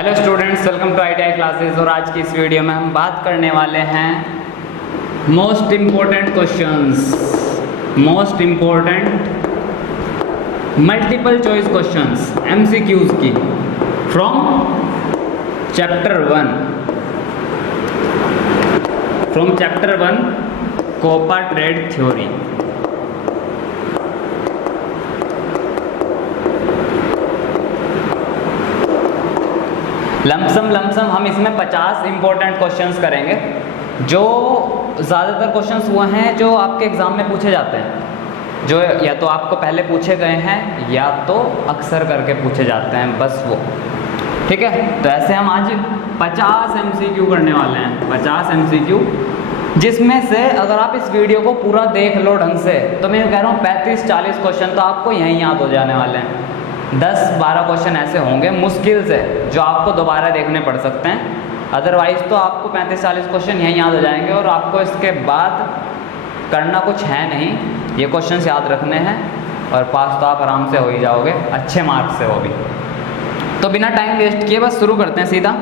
Hello students, welcome to ITI classes. और आज की इस वीडियो में हम बात करने वाले हैं most important questions, most important multiple choice questions MCQs की from chapter 1 COPA trade theory. Lump sum हम इसमें 50 इंपॉर्टेंट क्वेश्चंस करेंगे, जो ज़्यादातर क्वेश्चंस वो हैं जो आपके एग्ज़ाम में पूछे जाते हैं, जो या तो आपको पहले पूछे गए हैं या तो अक्सर करके पूछे जाते हैं, बस वो। ठीक है, तो ऐसे हम आज 50 MCQ करने वाले हैं, 50 MCQ, जिसमें से अगर आप इस वीडियो को पूरा देख लो ढंग से तो मैं कह रहा हूँ 35-40 क्वेश्चन तो आपको यहीं याद हो जाने वाले हैं। 10-12 क्वेश्चन ऐसे होंगे मुश्किल से जो आपको दोबारा देखने पड़ सकते हैं, अदरवाइज़ तो आपको 35-40 क्वेश्चन यहीं याद हो जाएंगे और आपको इसके बाद करना कुछ है नहीं, ये क्वेश्चंस याद रखने हैं और पास तो आप आराम से हो ही जाओगे, अच्छे मार्क्स से, वो भी। तो बिना टाइम वेस्ट किए बस शुरू करते हैं सीधा।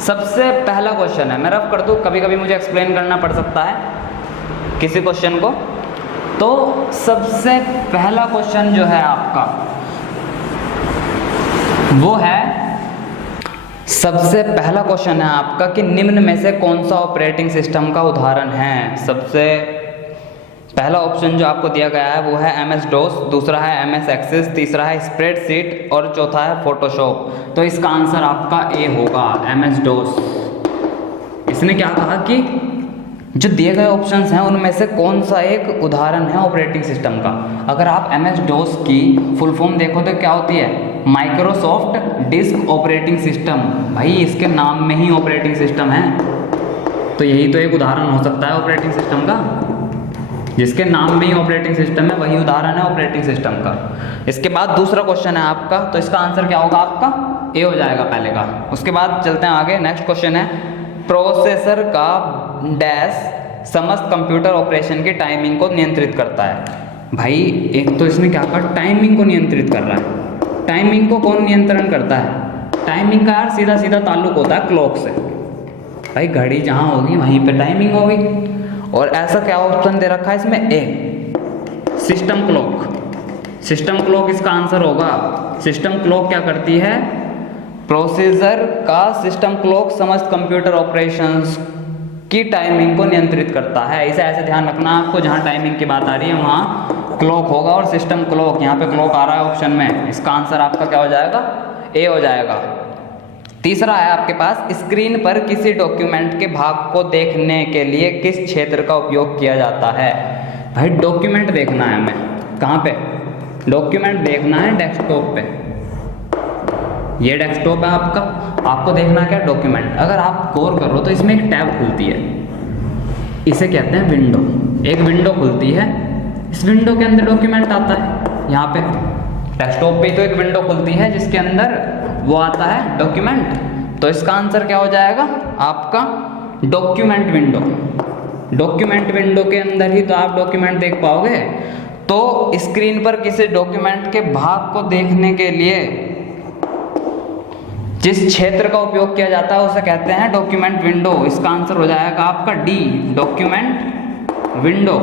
सबसे पहला क्वेश्चन है, मैं रफ कर दूँ, कभी कभी मुझे एक्सप्लेन करना पड़ सकता है किसी क्वेश्चन को। तो सबसे पहला क्वेश्चन जो है आपका वो है, सबसे पहला क्वेश्चन है आपका कि निम्न में से कौन सा ऑपरेटिंग सिस्टम का उदाहरण है। सबसे पहला ऑप्शन जो आपको दिया गया है वो है MS-DOS, दूसरा है MS Access, तीसरा है स्प्रेडशीट और चौथा है फोटोशॉप। तो इसका आंसर आपका ए होगा, MS-DOS। इसने क्या कहा कि जो दिए गए ऑप्शंस हैं उनमें से कौन सा एक उदाहरण है ऑपरेटिंग सिस्टम का। अगर आप MS-DOS की फुल फॉर्म देखो तो क्या होती है, माइक्रोसॉफ्ट डिस्क ऑपरेटिंग सिस्टम। भाई इसके नाम में ही ऑपरेटिंग सिस्टम है, तो यही तो एक उदाहरण हो सकता है ऑपरेटिंग सिस्टम का, जिसके नाम में ही ऑपरेटिंग सिस्टम है वही उदाहरण है ऑपरेटिंग सिस्टम का। इसके बाद दूसरा क्वेश्चन है आपका, तो इसका आंसर क्या होगा आपका, ए हो जाएगा पहले का। उसके बाद चलते हैं आगे, नेक्स्ट क्वेश्चन है, प्रोसेसर का डैश समस्त कंप्यूटर ऑपरेशन की टाइमिंग को नियंत्रित करता है। भाई एक तो इसने क्या कहा, टाइमिंग को नियंत्रित कर रहा है। टाइमिंग को कौन नियंत्रण करता है? टाइमिंग का यार सीधा सीधा ताल्लुक होता है क्लॉक से। भाई घड़ी जहाँ होगी वहीं पे टाइमिंग होगी। और ऐसा क्या ऑप्शन दे रखा है इसमें, ए, सिस्टम क्लॉक। सिस्टम क्लॉक इसका आंसर होगा। सिस्टम क्लॉक क्या करती है, प्रोसेसर का सिस्टम क्लॉक समस्त कंप्यूटर ऑपरेशंस की टाइमिंग को नियंत्रित करता है। इसे ऐसे ध्यान रखना आपको, जहाँ टाइमिंग की बात आ रही है वहाँ क्लॉक होगा और सिस्टम क्लॉक, यहाँ पे क्लॉक आ रहा है ऑप्शन में, इसका आंसर आपका क्या हो जाएगा, ए हो जाएगा। तीसरा है आपके पास, स्क्रीन पर किसी डॉक्यूमेंट के भाग को देखने के लिए किस क्षेत्र का उपयोग किया जाता है। भाई डॉक्यूमेंट देखना है हमें, कहाँ पे, डॉक्यूमेंट देखना है डेस्कटॉप पे। ये डेस्कटॉप है आपका, आपको देखना क्या, डॉक्यूमेंट। अगर आप गौर करो तो इसमें एक टैब खुलती है, इसे कहते हैं विंडो। एक विंडो खुलती है, इस विंडो के अंदर डॉक्यूमेंट आता है। यहाँ पे डेस्कटॉप पे तो एक विंडो खुलती है जिसके अंदर वो आता है डॉक्यूमेंट। तो इसका आंसर क्या हो जाएगा आपका, डॉक्यूमेंट विंडो। डॉक्यूमेंट विंडो के अंदर ही तो आप डॉक्यूमेंट देख पाओगे। तो स्क्रीन पर किसी डॉक्यूमेंट के भाग को देखने के लिए जिस क्षेत्र का उपयोग किया जाता है उसे कहते हैं डॉक्यूमेंट विंडो। इसका आंसर हो जाएगा आपका डी, डॉक्यूमेंट विंडो।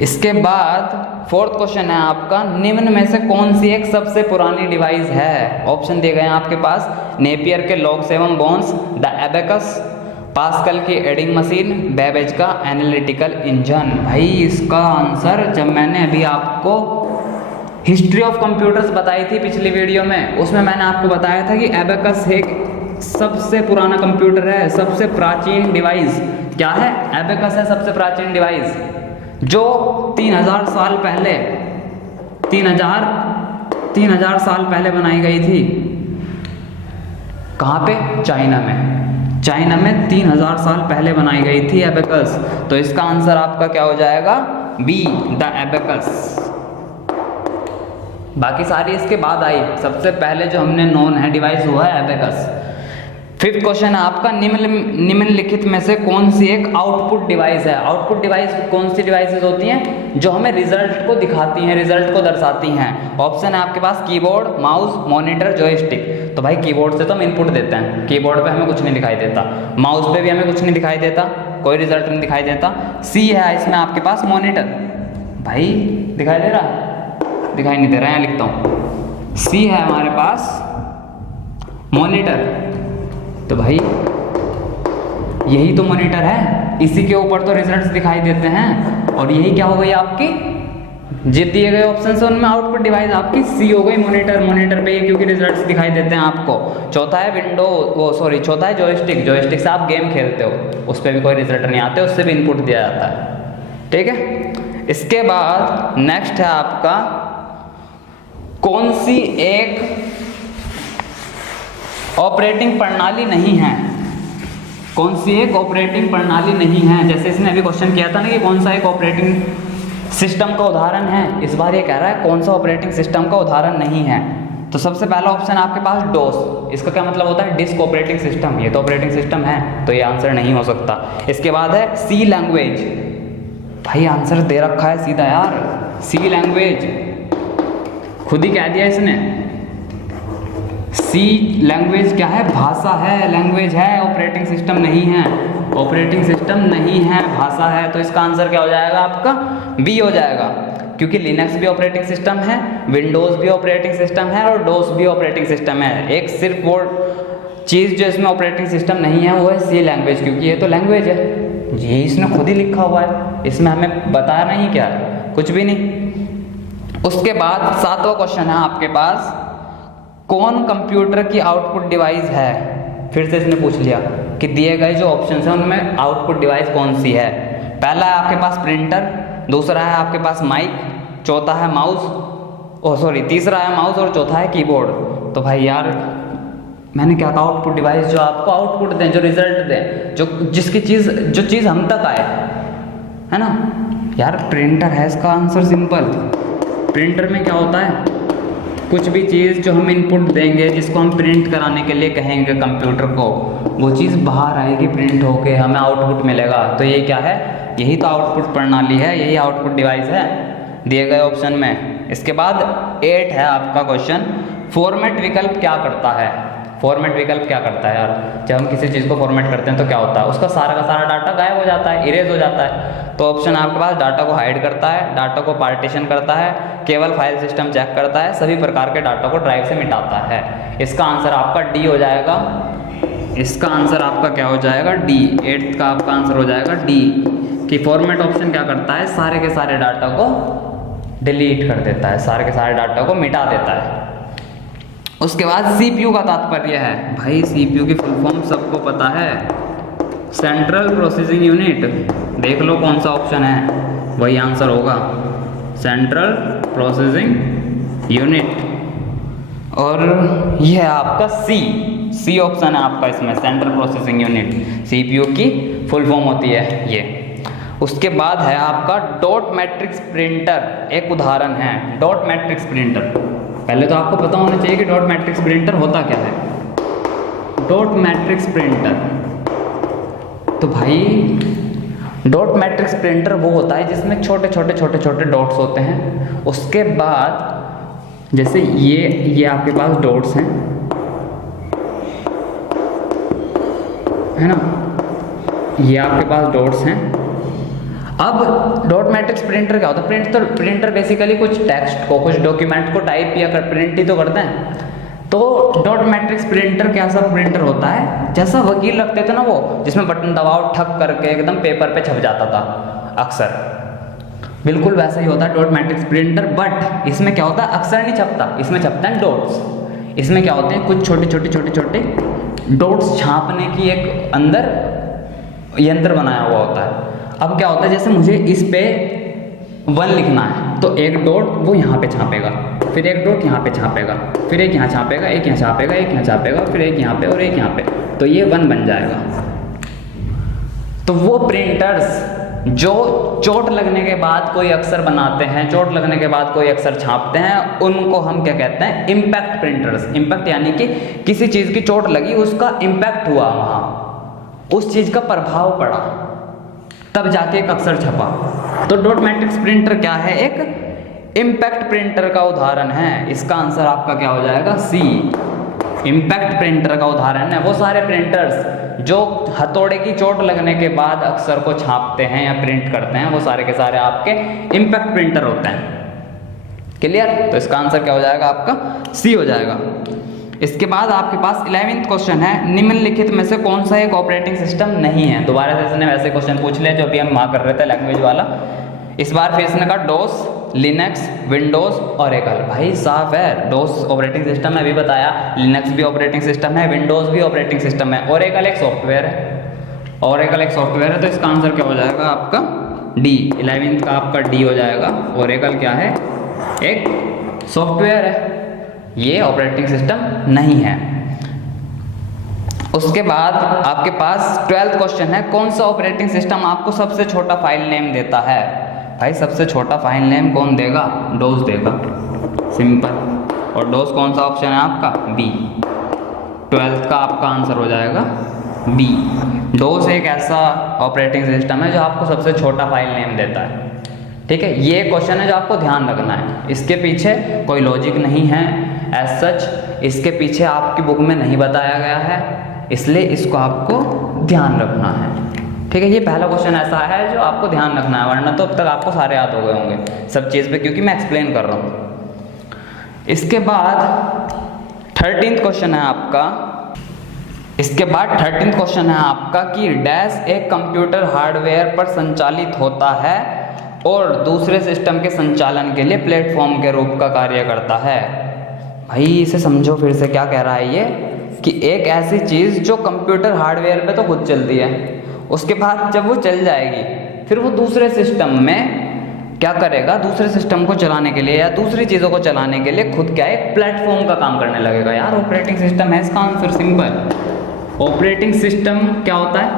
इसके बाद फोर्थ क्वेश्चन है आपका, निम्न में से कौन सी एक सबसे पुरानी डिवाइस है। ऑप्शन दिए गए हैं आपके पास, नेपियर के लॉग्स एवं बोन्स, द एबेकस, पास्कल की एडिंग मशीन, बेबेज का एनालिटिकल इंजन। भाई इसका आंसर, जब मैंने अभी आपको हिस्ट्री ऑफ कंप्यूटर्स बताई थी पिछली वीडियो में, उसमें मैंने आपको बताया था कि एबेकस एक सबसे पुराना कंप्यूटर है, सबसे प्राचीन डिवाइस। क्या है, एबेकस है सबसे प्राचीन डिवाइस, जो 3000 साल पहले 3000 साल पहले बनाई गई थी। कहाँ पे, चाइना में। चाइना में 3000 साल पहले बनाई गई थी एबेकस। तो इसका आंसर आपका क्या हो जाएगा, बी, द एबेकस। बाकी सारी इसके बाद आई, सबसे पहले जो हमने नोन है डिवाइस हुआ है एबेकस। 5th क्वेश्चन है आपका, निम्नलिखित में से कौन सी एक आउटपुट डिवाइस है। आउटपुट डिवाइस कौन सी डिवाइसेस होती हैं, जो हमें रिजल्ट को दिखाती हैं, रिजल्ट को दर्शाती हैं। ऑप्शन है आपके पास कीबोर्ड, माउस, मॉनिटर, जॉयस्टिक। तो भाई कीबोर्ड से तो हम इनपुट देते हैं, कीबोर्ड पे हमें कुछ नहीं दिखाई देता, माउस पे भी हमें कुछ नहीं दिखाई देता, कोई रिजल्ट नहीं दिखाई देता। सी है इसमें आपके पास मॉनिटर। भाई दिखाई दे रहा, दिखाई नहीं दे रहा, यहाँ लिखता हूँ, सी है हमारे पास मॉनिटर। तो भाई यही तो मॉनिटर है, इसी के ऊपर तो रिजल्ट्स दिखाई देते हैं। और यही क्या हो गई आपकी, जित दिए गए ऑप्शन से उनमें आउटपुट डिवाइस आपकी सी हो गई, मॉनिटर। मॉनिटर पे क्योंकि रिजल्ट्स दिखाई देते हैं आपको। चौथा है चौथा है जॉयस्टिक। जॉयस्टिक से आप गेम खेलते हो, उस पर भी कोई रिजल्ट नहीं आते, उससे भी इनपुट दिया जाता है। ठीक है, इसके बाद नेक्स्ट है आपका, कौन सी एक ऑपरेटिंग प्रणाली नहीं है, कौन सी एक ऑपरेटिंग प्रणाली नहीं है। जैसे इसने अभी क्वेश्चन किया था ना कि कौन सा एक ऑपरेटिंग सिस्टम का उदाहरण है, इस बार ये कह रहा है कौन सा ऑपरेटिंग सिस्टम का उदाहरण नहीं है। तो सबसे पहला ऑप्शन आपके पास डोस। इसका क्या मतलब होता है, डिस्क ऑपरेटिंग सिस्टम। ये तो ऑपरेटिंग सिस्टम है, तो ये आंसर नहीं हो सकता। इसके बाद है सी लैंग्वेज। भाई आंसर दे रखा है सीधा यार, सी लैंग्वेज, खुद ही कह दिया इसने। सी लैंग्वेज क्या है, भाषा है, लैंग्वेज है, ऑपरेटिंग सिस्टम नहीं है, ऑपरेटिंग सिस्टम नहीं है, भाषा है। तो इसका आंसर क्या हो जाएगा आपका, बी हो जाएगा, क्योंकि लिनक्स भी ऑपरेटिंग सिस्टम है, विंडोज़ भी ऑपरेटिंग सिस्टम है और डोस भी ऑपरेटिंग सिस्टम है। एक सिर्फ वो चीज़ जो इसमें ऑपरेटिंग सिस्टम नहीं है वो है सी लैंग्वेज, क्योंकि ये तो लैंग्वेज है, ये इसने खुद ही लिखा हुआ है, इसमें हमें बताया नहीं क्या, कुछ भी नहीं। उसके बाद 7वां क्वेश्चन है आपके पास, कौन कंप्यूटर की आउटपुट डिवाइस है। फिर से इसने पूछ लिया कि दिए गए जो ऑप्शन हैं उनमें आउटपुट डिवाइस कौन सी है। पहला है आपके पास प्रिंटर, दूसरा है आपके पास माइक, चौथा है तीसरा है माउस और चौथा है कीबोर्ड। तो भाई यार मैंने क्या कहा, आउटपुट डिवाइस जो आपको आउटपुट दें, जो रिजल्ट दें, जो चीज़ हम तक आए, है ना यार। प्रिंटर है इसका आंसर, सिंपल। प्रिंटर में क्या होता है, कुछ भी चीज़ जो हम इनपुट देंगे, जिसको हम प्रिंट कराने के लिए कहेंगे कंप्यूटर को, वो चीज़ बाहर आएगी प्रिंट होके, हमें आउटपुट मिलेगा। तो ये क्या है, यही तो आउटपुट प्रणाली है, यही आउटपुट डिवाइस है दिए गए ऑप्शन में। इसके बाद 8 है आपका क्वेश्चन, फॉर्मेट विकल्प क्या करता है। फॉर्मेट विकल्प क्या करता है यार, जब हम किसी चीज़ को फॉर्मेट करते हैं तो क्या होता है, उसका सारा का सारा डाटा गायब हो जाता है, इरेज हो जाता है। तो ऑप्शन आपके पास डाटा को हाइड करता है, डाटा को पार्टीशन करता है, केवल फाइल सिस्टम चेक करता है, सभी प्रकार के डाटा को ड्राइव से मिटाता है। इसका आंसर आपका डी हो जाएगा, इसका आंसर आपका क्या हो जाएगा, डी। 8th का आपका आंसर हो जाएगा डी, कि फॉर्मेट ऑप्शन क्या करता है, सारे के सारे डाटा को डिलीट कर देता है, सारे के सारे डाटा को मिटा देता है। उसके बाद CPU का तात्पर्य है, भाई CPU की फुल फॉर्म सबको पता है, सेंट्रल प्रोसेसिंग यूनिट। देख लो कौन सा ऑप्शन है, वही आंसर होगा, सेंट्रल प्रोसेसिंग यूनिट। और यह है आपका सी ऑप्शन है आपका इसमें, सेंट्रल प्रोसेसिंग यूनिट CPU की फुल फॉर्म होती है ये। उसके बाद है आपका डॉट मैट्रिक्स प्रिंटर, एक उदाहरण है डॉट मैट्रिक्स प्रिंटर। पहले तो आपको पता होना चाहिए कि डॉट मैट्रिक्स प्रिंटर होता क्या है। डॉट मैट्रिक्स प्रिंटर, तो भाई डॉट मैट्रिक्स प्रिंटर वो होता है जिसमें छोटे छोटे डॉट्स होते हैं। उसके बाद जैसे ये आपके पास डॉट्स हैं, है ना, ये आपके पास डॉट्स हैं। अब डॉट मैट्रिक्स प्रिंटर क्या होता है, प्रिंटर बेसिकली कुछ टेक्स्ट को, कुछ डॉक्यूमेंट को टाइप या प्रिंट ही तो करते हैं। तो डॉट मैट्रिक्स प्रिंटर कैसा प्रिंटर होता है, जैसा वकील रखते थे ना वो, जिसमें बटन दबाओ ठक करके एकदम पेपर पे छप जाता था अक्सर, बिल्कुल वैसा ही होता है डॉट मैट्रिक्स प्रिंटर। बट इसमें क्या होता है, अक्सर नहीं छपता, इसमें छपता है डॉट्स। इसमें क्या होते हैं, कुछ छोटे डॉट्स छापने की एक अंदर यंत्र बनाया हुआ होता है। अब क्या होता है, जैसे मुझे इस पे 1 लिखना है, तो एक डॉट वो यहाँ पे छापेगा, फिर एक डॉट यहाँ पे छापेगा, फिर एक यहाँ छापेगा, एक यहाँ छापेगा, एक यहाँ छापेगा, फिर एक यहाँ पे और एक यहाँ पे, तो ये 1 बन जाएगा। तो वो प्रिंटर्स जो चोट लगने के बाद कोई अक्षर बनाते हैं, चोट लगने के बाद कोई अक्षर छापते हैं, उनको हम क्या कहते हैं? Impact printers. इम्पैक्ट यानी कि किसी चीज़ की चोट लगी, उसका इम्पैक्ट हुआ, वहाँ उस चीज़ का प्रभाव पड़ा, तब जाके एक अक्षर छपा। तो डॉट मैट्रिक्स प्रिंटर क्या है? एक इम्पैक्ट प्रिंटर का उदाहरण है। इसका आंसर आपका क्या हो जाएगा? सी। इम्पैक्ट प्रिंटर का उदाहरण है वो सारे प्रिंटर्स जो हथौड़े की चोट लगने के बाद अक्षर को छापते हैं या प्रिंट करते हैं, वो सारे के सारे आपके इम्पैक्ट प्रिंटर होते हैं। क्लियर? तो इसका आंसर क्या हो जाएगा? आपका सी हो जाएगा। इसके बाद आपके पास 11वां क्वेश्चन है, निम्नलिखित में से कौन सा एक ऑपरेटिंग सिस्टम नहीं है? दोबारा से इसने वैसे क्वेश्चन पूछ लिया जो अभी हम वहाँ कर रहे थे लैंग्वेज वाला। इस बार फिर इसने कहा डोस, लिनक्स, विंडोज, ओरेकल। भाई साफ है, डोस ऑपरेटिंग सिस्टम है, अभी बताया, लिनक्स भी ऑपरेटिंग सिस्टम है, विंडोज भी ऑपरेटिंग सिस्टम है, ओरेकल एक सॉफ्टवेयर है। ओरेकल एक सॉफ्टवेयर है, तो इसका आंसर क्या हो जाएगा? आपका डी। 11th का आपका डी हो जाएगा। ओरेकल क्या है? एक सॉफ्टवेयर है, ये ऑपरेटिंग सिस्टम नहीं है। उसके बाद आपके पास 12th क्वेश्चन है, कौन सा ऑपरेटिंग सिस्टम आपको सबसे छोटा फाइल नेम देता है? भाई सबसे छोटा फाइल नेम कौन देगा? डोस देगा, सिंपल। और डोस कौन सा ऑप्शन है आपका? बी। 12th का आपका आंसर हो जाएगा बी। डोस एक ऐसा ऑपरेटिंग सिस्टम है जो आपको सबसे छोटा फाइल नेम देता है। ठीक है, ये क्वेश्चन है जो आपको ध्यान रखना है। इसके पीछे कोई लॉजिक नहीं है एज सच, इसके पीछे आपकी बुक में नहीं बताया गया है, इसलिए इसको आपको ध्यान रखना है। ठीक है, ये पहला क्वेश्चन ऐसा है जो आपको ध्यान रखना है, वरना तो अब तक आपको सारे याद हो गए होंगे सब चीज़ पे, क्योंकि मैं एक्सप्लेन कर रहा हूँ। इसके बाद 13th क्वेश्चन है आपका। इसके बाद 13th क्वेश्चन है आपका कि डैश एक कंप्यूटर हार्डवेयर पर संचालित होता है और दूसरे सिस्टम के संचालन के लिए प्लेटफॉर्म के रूप का कार्य करता है। भाई इसे समझो फिर से, क्या कह रहा है ये कि एक ऐसी चीज़ जो कंप्यूटर हार्डवेयर पे तो खुद चलती है, उसके बाद जब वो चल जाएगी फिर वो दूसरे सिस्टम में क्या करेगा? दूसरे सिस्टम को चलाने के लिए या दूसरी चीज़ों को चलाने के लिए खुद क्या एक प्लेटफॉर्म का काम करने लगेगा। यार ऑपरेटिंग सिस्टम है इसका आंसर, सिंपल। ऑपरेटिंग सिस्टम क्या होता है?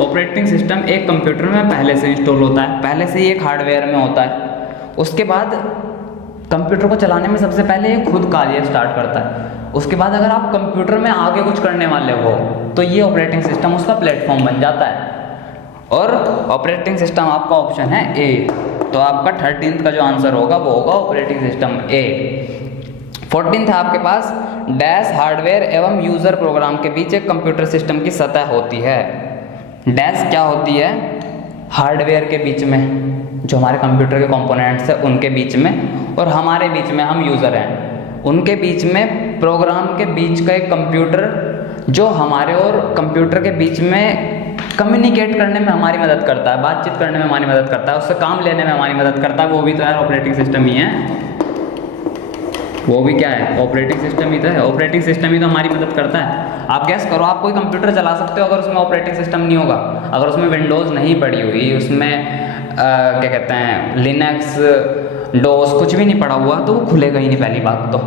ऑपरेटिंग सिस्टम एक कंप्यूटर में पहले से इंस्टॉल होता है, पहले से ही एक हार्डवेयर में होता है। उसके बाद कंप्यूटर को चलाने में सबसे पहले ये खुद कार्य स्टार्ट करता है। उसके बाद अगर आप कंप्यूटर में आगे कुछ करने वाले हो तो ये ऑपरेटिंग सिस्टम उसका प्लेटफॉर्म बन जाता है। और ऑपरेटिंग सिस्टम आपका ऑप्शन है ए, तो आपका 13th का जो आंसर होगा वो होगा ऑपरेटिंग सिस्टम ए। 14th है आपके पास, डैश हार्डवेयर एवं यूज़र प्रोग्राम के बीच एक कंप्यूटर सिस्टम की सतह होती है। डैश क्या होती है? हार्डवेयर के बीच में, जो हमारे कंप्यूटर के कंपोनेंट्स हैं उनके बीच में, और हमारे बीच में, हम यूज़र हैं, उनके बीच में प्रोग्राम के बीच का एक कंप्यूटर जो हमारे और कंप्यूटर के बीच में कम्युनिकेट करने में हमारी मदद करता है, बातचीत करने में हमारी मदद करता है, उससे काम लेने में हमारी मदद करता है, वो भी तो यार ऑपरेटिंग सिस्टम ही है। वो भी क्या है? ऑपरेटिंग सिस्टम ही तो है। ऑपरेटिंग सिस्टम ही तो हमारी मदद करता है। आप गैस करो, आप कोई कंप्यूटर चला सकते हो अगर उसमें ऑपरेटिंग सिस्टम नहीं होगा? अगर उसमें विंडोज़ नहीं पड़ी हुई, उसमें क्या कहते हैं लिनक्स, डोस कुछ भी नहीं पड़ा हुआ, तो वो खुलेगा ही नहीं पहली बात तो।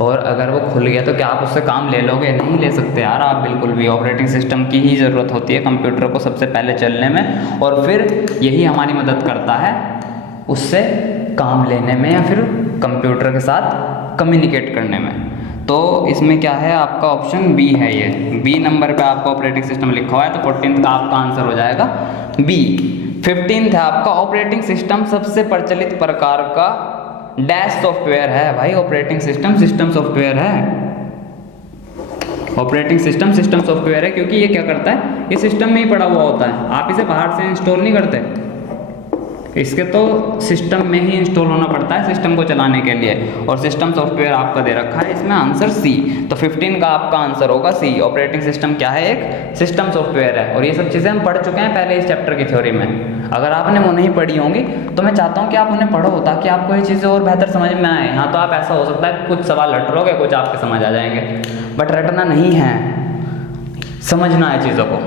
और अगर वो खुल गया तो क्या आप उससे काम ले लोगे? नहीं ले सकते यार आप बिल्कुल भी। ऑपरेटिंग सिस्टम की ही ज़रूरत होती है कंप्यूटर को सबसे पहले चलने में, और फिर यही हमारी मदद करता है उससे काम लेने में या फिर कंप्यूटर के साथ कम्युनिकेट करने में। तो इसमें क्या है? आपका ऑप्शन बी है, ये बी नंबर पे आपका ऑपरेटिंग सिस्टम लिखा हुआ है, तो 14th का आपका आंसर हो जाएगा बी। 15th है आपका, ऑपरेटिंग सिस्टम सबसे प्रचलित प्रकार का डैश सॉफ्टवेयर है। भाई ऑपरेटिंग सिस्टम सिस्टम सॉफ्टवेयर है। ऑपरेटिंग सिस्टम सिस्टम सॉफ्टवेयर है क्योंकि ये क्या करता है? ये सिस्टम में ही पड़ा हुआ होता है, आप इसे बाहर से इंस्टॉल नहीं करते, इसके तो सिस्टम में ही इंस्टॉल होना पड़ता है सिस्टम को चलाने के लिए, और सिस्टम सॉफ्टवेयर आपका दे रखा है इसमें आंसर सी। तो 15 का आपका आंसर होगा सी। ऑपरेटिंग सिस्टम क्या है? एक सिस्टम सॉफ्टवेयर है, और ये सब चीज़ें हम पढ़ चुके हैं पहले इस चैप्टर की थ्योरी में। अगर आपने वो नहीं पढ़ी होंगी तो मैं चाहता हूँ कि आप उन्हें पढ़ो ताकि आपको ये चीज़ें और बेहतर समझ में आए। हाँ, तो आप ऐसा हो सकता है कुछ सवाल रट लोगे, कुछ आपके समझ आ जाएंगे, बट रटना नहीं है, समझना है चीज़ों को।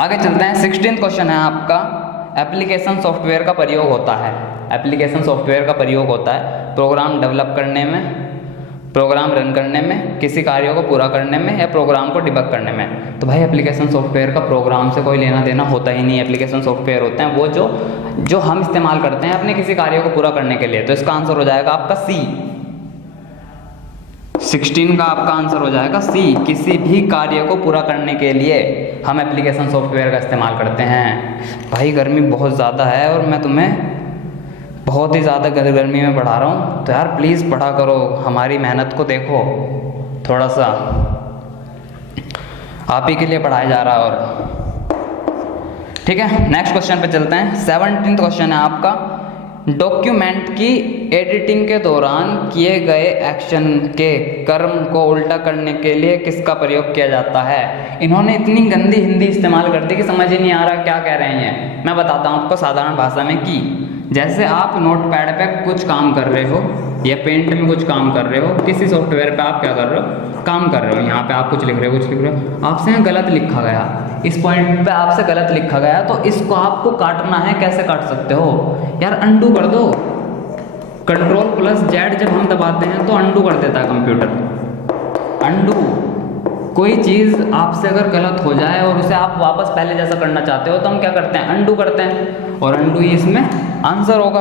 आगे चलते हैं। 16th क्वेश्चन है आपका, एप्लीकेशन सॉफ्टवेयर का प्रयोग होता है। एप्लीकेशन सॉफ्टवेयर का प्रयोग होता है प्रोग्राम डेवलप करने में, प्रोग्राम रन करने में, किसी कार्यों को पूरा करने में, या प्रोग्राम को डिबग करने में। तो भाई एप्लीकेशन सॉफ्टवेयर का प्रोग्राम से कोई लेना देना होता ही नहीं। एप्लीकेशन सॉफ्टवेयर होते हैं वो जो हम इस्तेमाल करते हैं अपने किसी कार्य को पूरा करने के लिए। तो इसका आंसर हो जाएगा आपका सी। 16 का आपका आंसर हो जाएगा सी। किसी भी कार्य को पूरा करने के लिए हम एप्लीकेशन सॉफ्टवेयर का इस्तेमाल करते हैं। भाई गर्मी बहुत ज़्यादा है और मैं तुम्हें बहुत ही ज़्यादा गर्मी में पढ़ा रहा हूँ, तो यार प्लीज़ पढ़ा करो, हमारी मेहनत को देखो थोड़ा सा, आप ही के लिए पढ़ाया जा रहा है। और ठीक है, नेक्स्ट क्वेश्चन पे चलते हैं। 17th क्वेश्चन है आपका, डॉक्यूमेंट की एडिटिंग के दौरान किए गए एक्शन के कर्म को उल्टा करने के लिए किसका प्रयोग किया जाता है? इन्होंने इतनी गंदी हिंदी इस्तेमाल कर दी कि समझ ही नहीं आ रहा क्या कह रहे हैं। मैं बताता हूँ आपको साधारण भाषा में कि जैसे आप नोटपैड पे कुछ काम कर रहे हो या पेंट में कुछ काम कर रहे हो, किसी सॉफ्टवेयर पे आप क्या कर रहे हो, काम कर रहे हो, यहाँ पे आप कुछ लिख रहे हो, कुछ लिख रहे हो, आपसे यहाँ गलत लिखा गया, इस पॉइंट पे आपसे गलत लिखा गया, तो इसको आपको काटना है। कैसे काट सकते हो यार? अंडू कर दो। Ctrl+Z जब हम दबाते हैं तो अंडू कर देता है कंप्यूटर। अंडू, कोई चीज़ आपसे अगर गलत हो जाए और उसे आप वापस पहले जैसा करना चाहते हो तो हम क्या करते हैं? अंडू करते हैं, और अंडू ही इसमें आंसर होगा।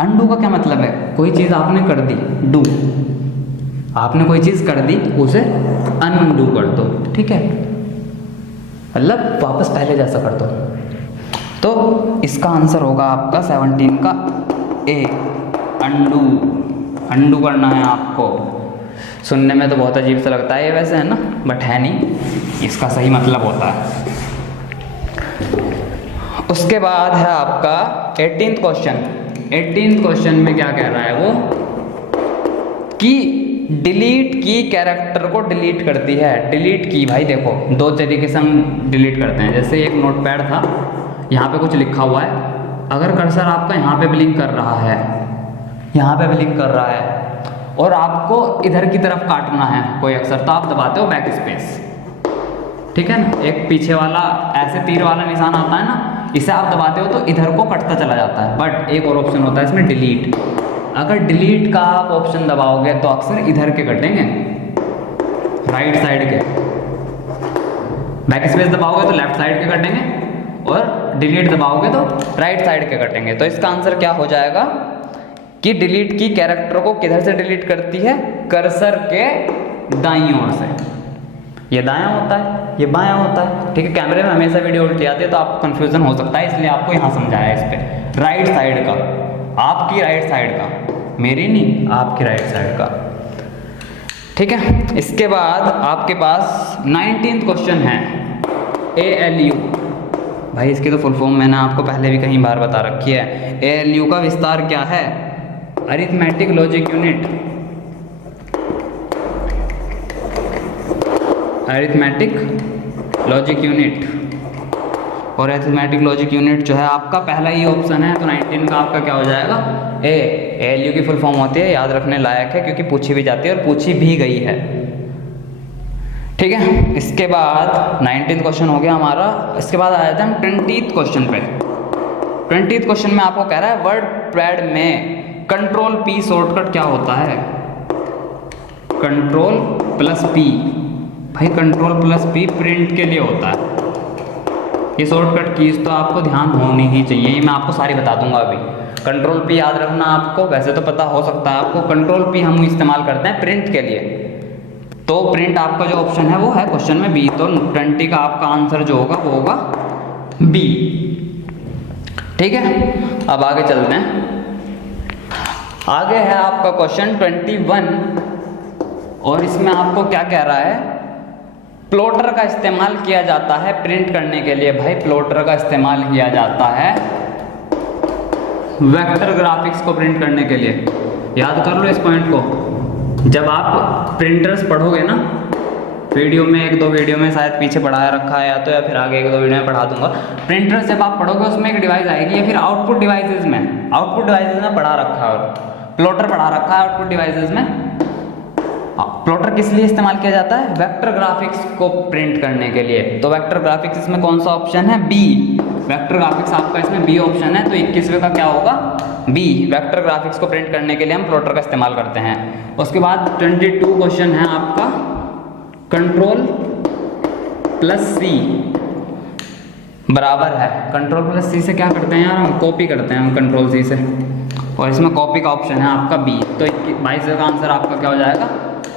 अंडू का क्या मतलब है? कोई चीज़ आपने कर दी, डू, आपने कोई चीज़ कर दी उसे अनडू कर दो, ठीक है, मतलब वापस पहले जैसा कर दो। तो इसका आंसर होगा आपका 17 का ए, अंडू। अंडू करना है आपको। सुनने में तो बहुत अजीब सा लगता है ये वैसे, है ना, बट है नहीं, इसका सही मतलब होता है। उसके बाद है आपका 18th क्वेश्चन। 18th क्वेश्चन में क्या कह रहा है वो कि डिलीट की कैरेक्टर को डिलीट करती है। डिलीट की, भाई देखो दो तरीके से हम डिलीट करते हैं। जैसे एक नोटपैड था, यहाँ पे कुछ लिखा हुआ है, अगर कर्सर आपका यहाँ पे ब्लिंक कर रहा है, यहाँ पे ब्लिंक कर रहा है और आपको इधर की तरफ काटना है कोई अक्षर, तो आप दबाते हो बैक स्पेस, ठीक है ना। एक पीछे वाला ऐसे तीर वाला निशान आता है ना, इसे आप दबाते हो तो इधर को कटता चला जाता है। बट एक और ऑप्शन होता है इसमें, डिलीट। अगर डिलीट का आप ऑप्शन दबाओगे तो अक्सर इधर के कटेंगे, राइट साइड के। बैक स्पेस दबाओगे तो लेफ्ट साइड के कटेंगे और डिलीट दबाओगे तो राइट साइड के कटेंगे। तो इसका आंसर क्या हो जाएगा कि डिलीट की कैरेक्टर को किधर से डिलीट करती है? कर्सर के दाईं ओर से। ये दायां होता है, ये बायां होता है, ठीक है। कैमरे में हमेशा वीडियो उल्टी आती है तो आपको कंफ्यूजन हो सकता है, इसलिए आपको यहाँ समझाया इस पे। राइट साइड का, आपकी राइट साइड का, मेरी नहीं, आपकी राइट साइड का, ठीक है। इसके बाद आपके पास 19th क्वेश्चन है, ALU। भाई इसकी तो फुल फॉर्म मैंने आपको पहले भी कहीं बार बता रखी है। ALU का विस्तार क्या है? Arithmetic logic unit. Arithmetic logic unit, और अरिथमेटिक लॉजिक यूनिट जो है आपका पहला ही ऑप्शन है, तो 19 का आपका क्या हो जाएगा? ए। ALU की फुल फॉर्म होती है, याद रखने लायक है क्योंकि पूछी भी जाती है और पूछी भी गई है, ठीक है। इसके बाद 19th क्वेश्चन हो गया हमारा। इसके बाद आ जाते हैं हम 20th क्वेश्चन पे। 20th क्वेश्चन में आपको कह रहा है वर्डपैड में Ctrl+P शॉर्टकट क्या होता है? Ctrl+P, भाई Ctrl+P प्रिंट के लिए होता है। ये शॉर्टकट कीज तो आपको ध्यान होनी ही चाहिए, ये मैं आपको सारी बता दूंगा अभी। Ctrl+P याद रखना आपको, वैसे तो पता हो सकता है आपको। Ctrl+P हम इस्तेमाल करते हैं प्रिंट के लिए, तो प्रिंट आपका जो ऑप्शन है वो है क्वेश्चन में बी। तो 20 का आपका आंसर जो होगा वो होगा बी, ठीक है। अब आगे चलते हैं। आगे है आपका क्वेश्चन 21 और इसमें आपको क्या कह रहा है? प्लॉटर का इस्तेमाल किया जाता है प्रिंट करने के लिए। भाई प्लॉटर का इस्तेमाल किया जाता है वेक्टर ग्राफिक्स को प्रिंट करने के लिए। याद कर लो इस पॉइंट को। जब आप प्रिंटर्स पढ़ोगे ना, वीडियो में, एक दो वीडियो में शायद पीछे पढ़ाया रखा है, या तो या फिर आगे एक दो वीडियो में पढ़ा दूंगा। प्रिंटर्स जब आप पढ़ोगे उसमें एक डिवाइस आएगी, या फिर आउटपुट डिवाइसेस में पढ़ा रखा है, और प्लॉटर पढ़ा रखा है आउटपुट डिवाइसेस में। प्लॉटर किस लिए इस्तेमाल किया जाता है? वेक्टर ग्राफिक्स को प्रिंट करने के लिए। तो वेक्टर ग्राफिक्स इसमें कौन सा ऑप्शन है? बी। वेक्टर ग्राफिक्स आपका इसमें बी ऑप्शन है, तो 21वें का क्या होगा, बी। वेक्टर ग्राफिक्स को प्रिंट करने के लिए हम प्लॉटर का इस्तेमाल करते हैं। उसके बाद 22 क्वेश्चन है आपका कंट्रोल प्लस सी बराबर है, कंट्रोल प्लस सी से क्या करते हैं यार, हम कॉपी करते हैं हम कंट्रोल सी से, और इसमें कॉपी का ऑप्शन है आपका बी, तो 22 का आंसर आपका क्या हो जाएगा,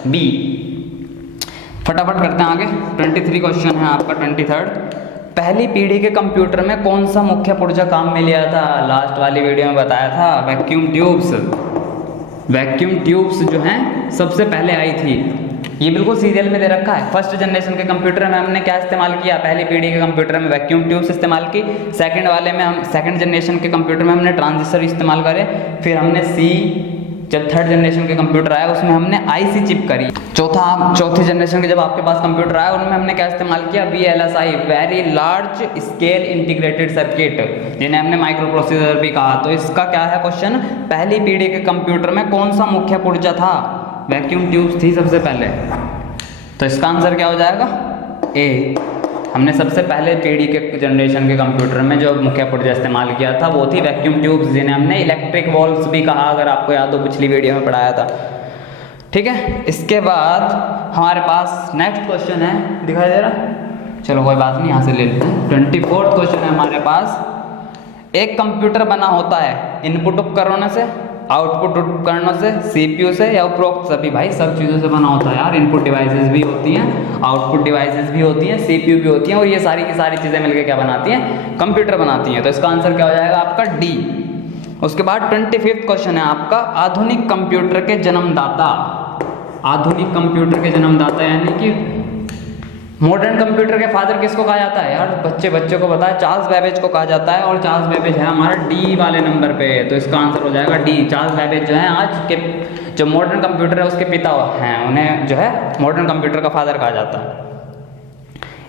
बी। फटाफट करते हैं आगे। 23 क्वेश्चन है आपका 23rd, पहली पीढ़ी के कंप्यूटर में कौन सा मुख्य पुर्जा काम में लिया था, लास्ट वाली वीडियो में बताया था, वैक्यूम ट्यूब्स। वैक्यूम ट्यूब्स जो हैं सबसे पहले आई थी, ये बिल्कुल सीरियल में दे रखा है। फर्स्ट जनरेशन के कंप्यूटर में हमने क्या इस्तेमाल किया, पहली पीढ़ी के कंप्यूटर में वैक्यूम ट्यूब्स इस्तेमाल की। सेकंड वाले में हम सेकंड जनरेशन के कंप्यूटर में हमने ट्रांजिस्टर इस्तेमाल करे। फिर हमने सी, जब थर्ड जनरेशन के कंप्यूटर आया उसमें हमने आईसी चिप करी। चौथी जनरेशन के जब आपके पास कंप्यूटर आया उनमें हमने क्या इस्तेमाल किया, VLSI, very large scale integrated circuit, जिन्हें हमने माइक्रो प्रोसेसर भी कहा। तो इसका क्या है क्वेश्चन, पहली पीढ़ी के कंप्यूटर में कौन सा मुख्य पुर्जा था, वैक्यूम ट्यूब्स थी सबसे पहले, तो इसका आंसर क्या हो जाएगा, ए। हमने सबसे पहले पीढ़ी के जनरेशन के कंप्यूटर में जो मुख्य पुर्जा इस्तेमाल किया था वो थी वैक्यूम ट्यूब्स, जिन्हें हमने इलेक्ट्रिक वॉल्व्स भी कहा, अगर आपको याद हो पिछली वीडियो में पढ़ाया था। ठीक है, इसके बाद हमारे पास नेक्स्ट क्वेश्चन है, दिखाई दे रहा, चलो कोई बात नहीं, यहाँ से ले लेते हैं। 24th क्वेश्चन है हमारे पास, एक कंप्यूटर बना होता है इनपुट उपकरणों से, आउटपुट उपकरणों से, CPU से, या उपरोक्त सभी, भाई सब चीज़ों से बना होता है यार। इनपुट डिवाइसेस भी होती हैं, आउटपुट डिवाइसेस भी होती हैं, CPU भी होती हैं, और ये सारी की सारी चीज़ें मिलकर क्या बनाती हैं, कंप्यूटर बनाती हैं। तो इसका आंसर क्या हो जाएगा आपका, डी। उसके बाद 25th क्वेश्चन है आपका, आधुनिक कंप्यूटर के जन्मदाता। आधुनिक कंप्यूटर के जन्मदाता यानी कि मॉडर्न कंप्यूटर के फादर किसको कहा जाता है यार, बच्चे को पता है, चार्ल्स बेबेज को कहा जाता है, और चार्ल्स बेबेज है हमारा डी वाले नंबर पे, तो इसका आंसर हो जाएगा डी। चार्ल्स बेबेज जो है आज के जो मॉडर्न कंप्यूटर है उसके पिता हैं, उन्हें जो है मॉडर्न कंप्यूटर का फादर कहा जाता है।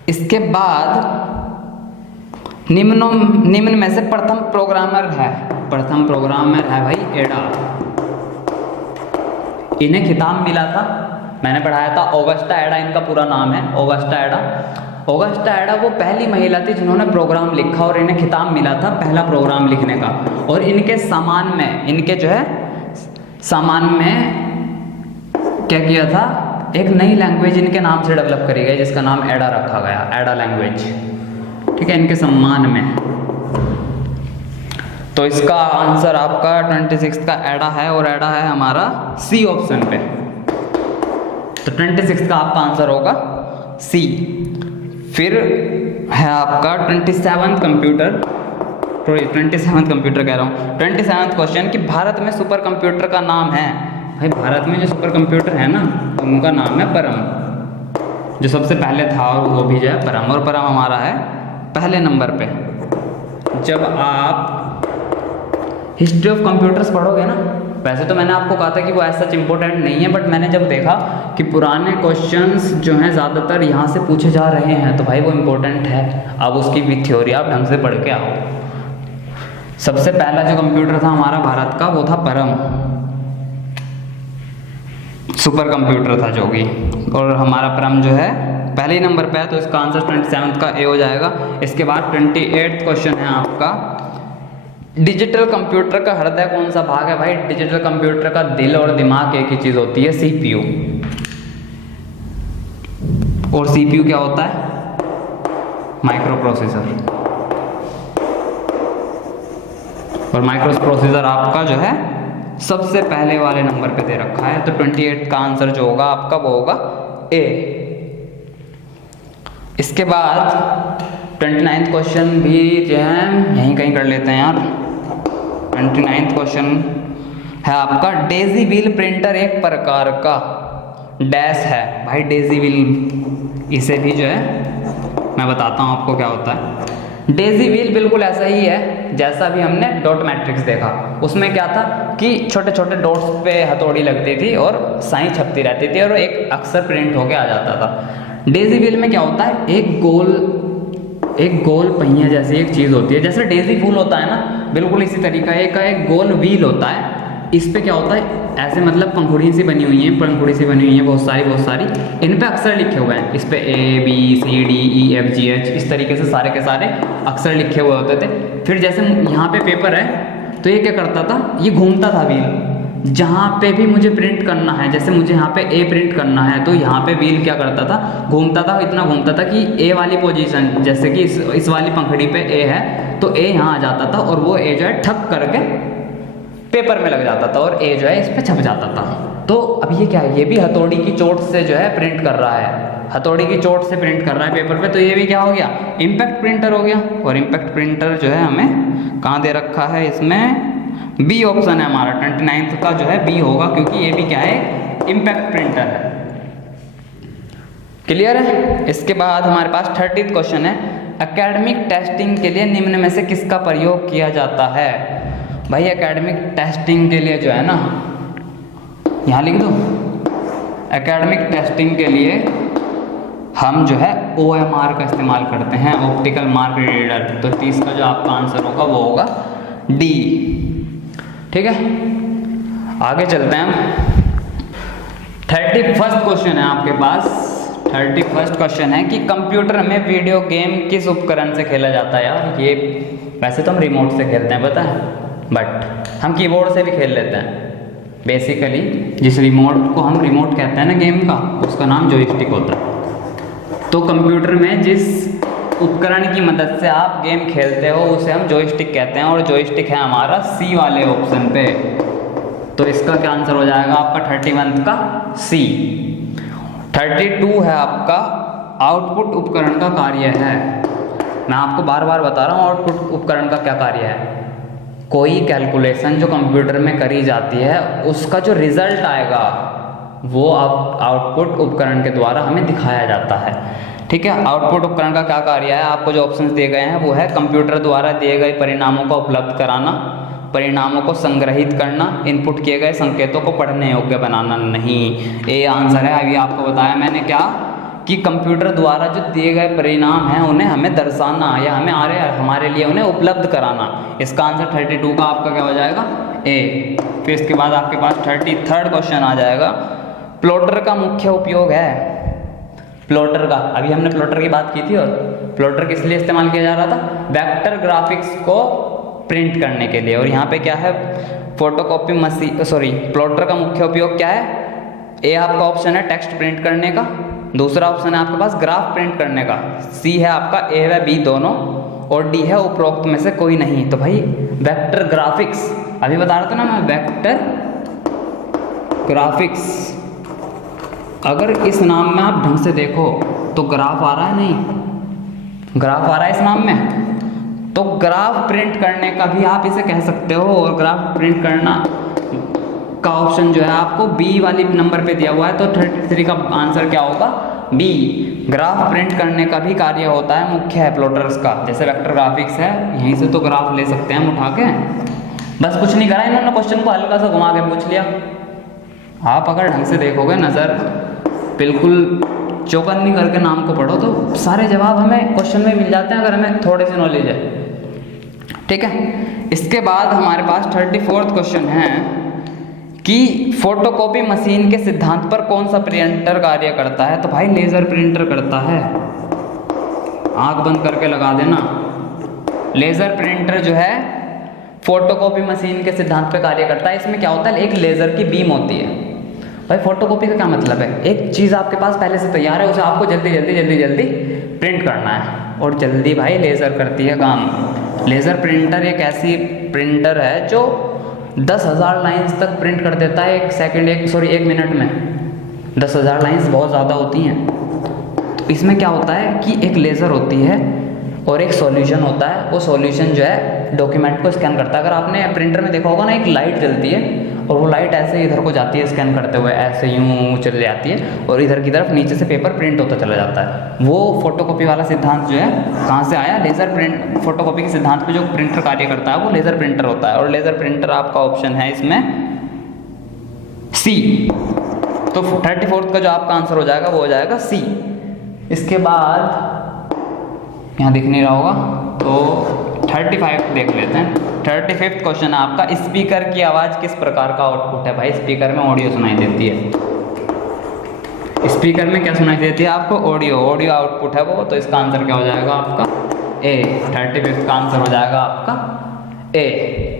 इसके बाद निम्न में से प्रथम प्रोग्रामर है भाई एडा। इन्हें खिताब मिला था, मैंने पढ़ाया था, ऑगस्टा एडा इनका पूरा नाम है, ऑगस्टा एडा। ऑगस्टा एडा वो पहली महिला थी जिन्होंने प्रोग्राम लिखा, और इन्हें खिताब मिला था पहला प्रोग्राम लिखने का। और इनके सामान में, इनके जो है सामान में क्या किया था, एक नई लैंग्वेज इनके नाम से डेवलप करी गई जिसका नाम एडा रखा गया, एडा लैंग्वेज। ठीक है, इनके सम्मान में। तो इसका आंसर आपका 26 का एडा है, और एडा है हमारा सी ऑप्शन पे। तो 26 का आपका आंसर होगा सी। फिर है आपका 27th कंप्यूटर, 27th कंप्यूटर कह रहा हूँ, 27th क्वेश्चन कि भारत में सुपर कंप्यूटर का नाम है। भाई भारत में जो सुपर कंप्यूटर है ना, उनका नाम है परम, जो सबसे पहले था, और वो भी जो है परम, और परम हमारा है पहले नंबर पे। जब आप हिस्ट्री ऑफ कंप्यूटर्स पढ़ोगे ना, वैसे तो मैंने आपको कहा था कि वो ऐसा इम्पोर्टेंट नहीं है, बट मैंने जब देखा कि पुराने क्वेश्चंस जो हैं ज़्यादातर यहाँ से पूछे जा रहे हैं, तो भाई वो इम्पोर्टेंट है। अब उसकी भी थ्योरी आप ढंग से पढ़ के आओ। सबसे पहला जो कंप्यूटर था हमारा भारत का वो था परम, सुपर कंप्यूटर था जो कि, और हमारा परम जो है पहले ही नंबर पे है, तो इसका आंसर 27 का ए हो जाएगा। इसके बाद 28th क्वेश्चन है आपका, डिजिटल कंप्यूटर का हृदय कौन सा भाग है। भाई डिजिटल कंप्यूटर का दिल और दिमाग एक ही चीज होती है, CPU। और CPU क्या होता है, माइक्रो प्रोसेसर। और माइक्रो प्रोसेसर आपका जो है सबसे पहले वाले नंबर पे दे रखा है, तो 28 का आंसर जो होगा आपका वो होगा ए। इसके बाद 29th क्वेश्चन भी जो है यहीं कहीं कर लेते हैं यार। 29th क्वेश्चन है आपका, डेजी व्हील प्रिंटर एक प्रकार का डैश है। भाई डेजी व्हील, इसे भी जो है मैं बताता हूँ आपको क्या होता है। डेजी व्हील बिल्कुल ऐसा ही है जैसा भी हमने डॉट मैट्रिक्स देखा, उसमें क्या था कि छोटे छोटे डॉट्स पे हथौड़ी लगती थी और साइन छपती रहती थी और एक अक्षर प्रिंट होके आ जाता था। डेजी व्हील में क्या होता है, एक गोल पहिया जैसी एक चीज़ होती है, जैसे डेजी फूल होता है ना, बिल्कुल इसी तरीका का एक गोल व्हील होता है। इस पे क्या होता है, ऐसे मतलब पंखुड़ी सी बनी हुई है, पंखुड़ी सी बनी हुई है बहुत सारी, इन पे अक्षर लिखे हुए हैं, इस पे ABCDEFGH इस तरीके से सारे के सारे अक्षर लिखे हुए होते थे। फिर जैसे यहाँ पे पेपर है तो ये क्या करता था, ये घूमता था व्हील, जहाँ पे भी मुझे प्रिंट करना है, जैसे मुझे यहाँ पे A प्रिंट करना है तो यहाँ पे व्हील क्या करता था, घूमता था, इतना घूमता था कि A वाली पोजीशन, जैसे कि इस वाली पंखड़ी पे A है तो A यहाँ आ जाता था और वो A जो है ठक करके पेपर में लग जाता था और A जो है इस पे छप जाता था। तो अब ये क्या है, ये भी हथौड़ी की चोट से जो है प्रिंट कर रहा है, हथौड़ी की चोट से प्रिंट कर रहा है पेपर पे, तो ये भी क्या हो गया, इम्पैक्ट प्रिंटर हो गया। और इम्पैक्ट प्रिंटर जो है हमें कहाँ दे रखा है, इसमें B ऑप्शन है हमारा, 29th का जो है B होगा, क्योंकि ये भी क्या है, इम्पैक्ट प्रिंटर है। क्लियर है। इसके बाद हमारे पास 30th क्वेश्चन है, एकेडमिक टेस्टिंग के लिए निम्न में से किसका प्रयोग किया जाता है। भाई एकेडमिक टेस्टिंग के लिए जो है ना, यहाँ लिख दो, एकेडमिक टेस्टिंग के लिए हम जो है OMR का इस्तेमाल करते हैं, ऑप्टिकल मार्क रीडर। तो 30 का जो आपका आंसर होगा वो होगा D। ठीक है, आगे चलते हैं हम। 31st क्वेश्चन है आपके पास। 31st क्वेश्चन है कि कंप्यूटर में वीडियो गेम किस उपकरण से खेला जाता है। यार ये वैसे तो हम रिमोट से खेलते हैं पता है, बट हम कीबोर्ड से भी खेल लेते हैं। बेसिकली जिस रिमोट को हम रिमोट कहते हैं ना गेम का, उसका नाम जॉयस्टिक होता है। तो कंप्यूटर में जिस उपकरण की मदद से आप गेम खेलते हो उसे हम जॉयस्टिक कहते हैं, और जॉयस्टिक है हमारा C वाले ऑप्शन पे। तो इसका क्या आंसर हो जाएगा आपका 31 का C। 32 है आपका आउटपुट उपकरण का कार्य है। मैं आपको बार बार बता रहा हूँ आउटपुट उपकरण का क्या कार्य है। कोई कैलकुलेशन जो कंप्यूटर में करी जाती है उसका जो रिजल्ट आएगा वो आउटपुट उपकरण के द्वारा हमें दिखाया जाता है। ठीक है, आउटपुट उपकरण का क्या कार्य है, आपको जो ऑप्शंस दिए गए हैं वो है कंप्यूटर द्वारा दिए गए परिणामों को उपलब्ध कराना, परिणामों को संग्रहित करना, इनपुट किए गए संकेतों को पढ़ने योग्य बनाना। नहीं, ये आंसर है। अभी आपको बताया मैंने क्या, कि कंप्यूटर द्वारा जो दिए गए परिणाम हैं उन्हें हमें दर्शाना या हमारे लिए उन्हें उपलब्ध कराना। इसका आंसर 32 का आपका क्या हो जाएगा, A। फिर इसके बाद आपके पास 33rd क्वेश्चन आ जाएगा। प्लॉटर का मुख्य उपयोग है। प्लॉटर का, अभी हमने प्लॉटर की बात की थी, और प्लॉटर किस लिए इस्तेमाल किया जा रहा था, वेक्टर ग्राफिक्स को प्रिंट करने के लिए। और यहाँ पे क्या है, फोटोकॉपी मशीन, प्लॉटर का मुख्य उपयोग क्या है। A आपका ऑप्शन है टेक्स्ट प्रिंट करने का, दूसरा ऑप्शन है आपके पास ग्राफ प्रिंट करने का, C है आपका A व B दोनों, और D है उपरोक्त में से कोई नहीं। तो भाई वेक्टर ग्राफिक्स, अभी बता रहा था ना मैं, वेक्टर ग्राफिक्स। अगर इस नाम में आप ढंग से देखो तो ग्राफ आ रहा है, नहीं ग्राफ आ रहा है इस नाम में, तो ग्राफ प्रिंट करने का भी आप इसे कह सकते हो। और ग्राफ प्रिंट करना का ऑप्शन जो है आपको B वाली नंबर पे दिया हुआ है, तो 33 का आंसर क्या होगा, B। ग्राफ प्रिंट करने का भी कार्य होता है, मुख्य है प्लॉटर्स का। जैसे वेक्टर ग्राफिक्स है, यहीं से तो ग्राफ ले सकते हैं हम उठा के। बस कुछ नहीं करा इन्होंने, क्वेश्चन को हल्का सा घुमा के पूछ लिया। आप अगर ढंग से देखोगे, नज़र बिल्कुल चौकन्नी करके नाम को पढ़ो, तो सारे जवाब हमें क्वेश्चन में मिल जाते हैं अगर हमें थोड़ी सी नॉलेज है। ठीक है, इसके बाद हमारे पास 34th क्वेश्चन है कि फोटोकॉपी मशीन के सिद्धांत पर कौन सा प्रिंटर कार्य करता है। तो भाई लेज़र प्रिंटर करता है, आंख बंद करके लगा देना। लेज़र प्रिंटर जो है फोटोकॉपी मशीन के सिद्धांत पर कार्य करता है। इसमें क्या होता है, एक लेज़र की बीम होती है। भाई फोटोकॉपी का क्या मतलब है, एक चीज़ आपके पास पहले से तैयार है, उसे आपको जल्दी प्रिंट करना है, और जल्दी भाई लेज़र करती है काम। लेज़र प्रिंटर एक ऐसी प्रिंटर है जो 10,000 लाइन्स तक प्रिंट कर देता है एक मिनट में। 10,000 लाइन्स बहुत ज़्यादा होती हैं। तो इसमें क्या होता है कि एक लेज़र होती है और एक सॉल्यूशन होता है। वो सॉल्यूशन जो है डॉक्यूमेंट को स्कैन करता है। अगर आपने प्रिंटर में देखा होगा ना, एक लाइट जलती है और वो लाइट ऐसे इधर को जाती है स्कैन करते हुए, ऐसे यूँ चली जाती है और इधर की तरफ नीचे से पेपर प्रिंट होता चला जाता है। वो फोटोकॉपी वाला सिद्धांत जो है कहाँ से आया, लेज़र प्रिंट। फोटोकॉपी के सिद्धांत पे जो प्रिंटर कार्य करता है वो लेज़र प्रिंटर होता है, और लेज़र प्रिंटर आपका ऑप्शन है इसमें C। तो 34th का जो आपका आंसर हो जाएगा वो हो जाएगा C। इसके बाद यहाँ दिख नहीं रहा होगा, तो 35 देख लेते हैं। 35 क्वेश्चन है आपका, स्पीकर की आवाज़ किस प्रकार का आउटपुट है? भाई स्पीकर में ऑडियो सुनाई देती है। स्पीकर में क्या सुनाई देती है आपको? ऑडियो। ऑडियो आउटपुट है वो, तो इसका आंसर क्या हो जाएगा आपका? ए। 35 का आंसर हो जाएगा आपका ए।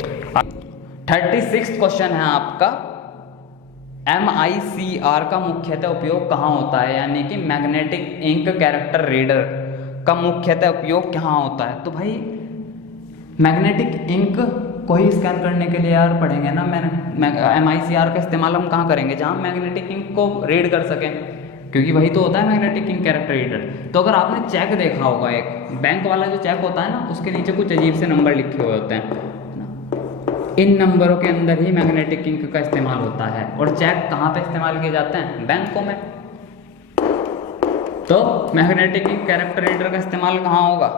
36 क्वेश्चन है आपका, MICR का मुख्यतः उपयोग कहाँ होता है? यानी कि मैग्नेटिक इंक कैरेक्टर रीडर का मुख्यतः उपयोग कहाँ होता है? तो भाई मैग्नेटिक इंक को ही स्कैन करने के लिए यार पढ़ेंगे ना। MICR का इस्तेमाल हम कहाँ करेंगे? जहाँ मैग्नेटिक इंक को रीड कर सकें, क्योंकि वही तो होता है मैग्नेटिक इंक कैरेक्टर रीडर। तो अगर आपने चेक देखा होगा, एक बैंक वाला जो चेक होता है ना, उसके नीचे कुछ अजीब से नंबर लिखे हुए होते हैं, इन नंबरों के अंदर ही मैग्नेटिक इंक का इस्तेमाल होता है। और चेक कहाँ पे इस्तेमाल किए जाते हैं? बैंकों में। तो मैग्नेटिक इंक कैरेक्टर रीडर का इस्तेमाल कहाँ होगा?